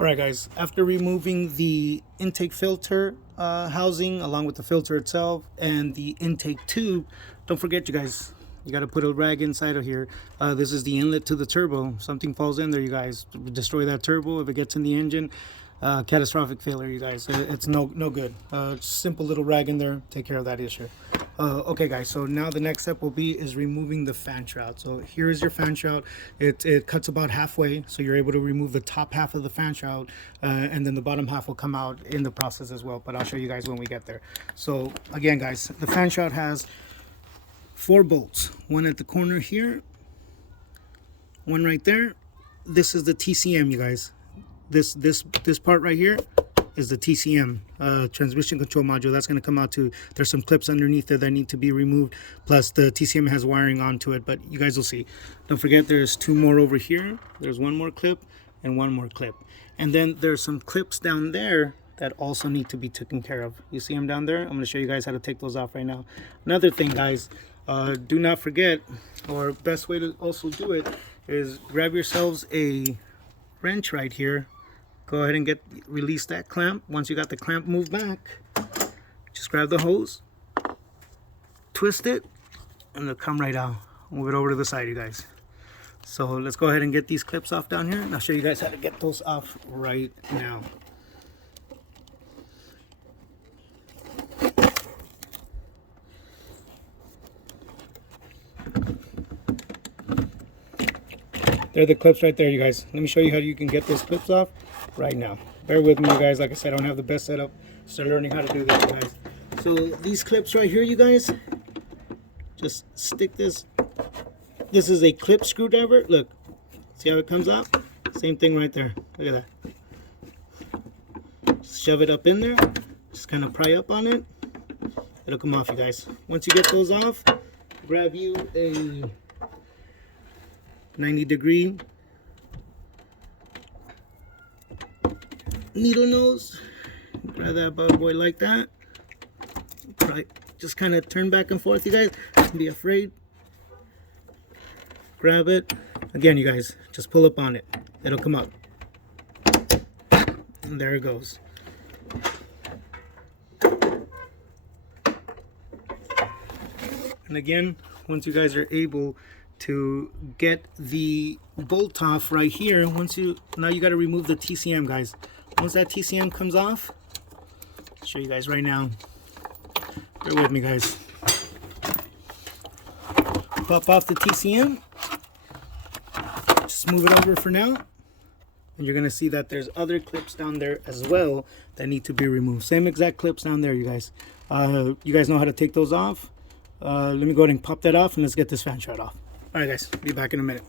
Alright guys, after removing the intake filter housing along with the filter itself and the intake tube, don't forget you guys, you got to put a rag inside of here. This is the inlet to the turbo. If something falls in there, you guys, destroy that turbo. If it gets in the engine, catastrophic failure, you guys. It's no good. Simple little rag in there, take care of that issue. Okay guys, so now the next step will be is removing the fan shroud. So here is your fan shroud. It cuts about halfway, so you're able to remove the top half of the fan shroud, and then the bottom half will come out in the process as well, but I'll show you guys when we get there. So again guys, the fan shroud has 4 bolts, one at the corner here, one right there. This is the TCM, you guys. This part right here is the TCM, transmission control module. That's going to come out too. There's some clips underneath there that need to be removed, plus the TCM has wiring onto it, but you guys will see. Don't forget there's 2 more over here. There's 1 more clip and 1 more clip, and then there's some clips down there that also need to be taken care of. You see them down there? I'm going to show you guys how to take those off right now. Another thing guys, do not forget, or best way to also do it is grab yourselves a wrench right here. Go ahead and release that clamp. Once you got the clamp moved back, just grab the hose, twist it, and it'll come right out. Move it over to the side, you guys. So let's go ahead and get these clips off down here, and I'll show you guys how to get those off right now. There are the clips right there, you guys. Let me show you how you can get those clips off right now. Bear with me, you guys. Like I said, I don't have the best setup. Still learning how to do this, you guys. So these clips right here, you guys, just stick this. This is a clip screwdriver. Look, see how it comes out? Same thing right there. Look at that. Just shove it up in there. Just kind of pry up on it. It'll come off, you guys. Once you get those off, grab you a 90-degree needle nose. Grab that bad boy like that. Just kind of turn back and forth, you guys. Don't be afraid. Grab it. Again, you guys, just pull up on it. It'll come up. And there it goes. And again, once you guys are able to get the bolt off right here, now you got to remove the TCM, guys. Once that TCM comes off, I'll show you guys right now. Bear with me, guys. Pop off the TCM. Just move it over for now. And you're going to see that there's other clips down there as well that need to be removed. Same exact clips down there, you guys. You guys know how to take those off. Let me go ahead and pop that off, and let's get this fan shroud off. Alright guys, be back in a minute.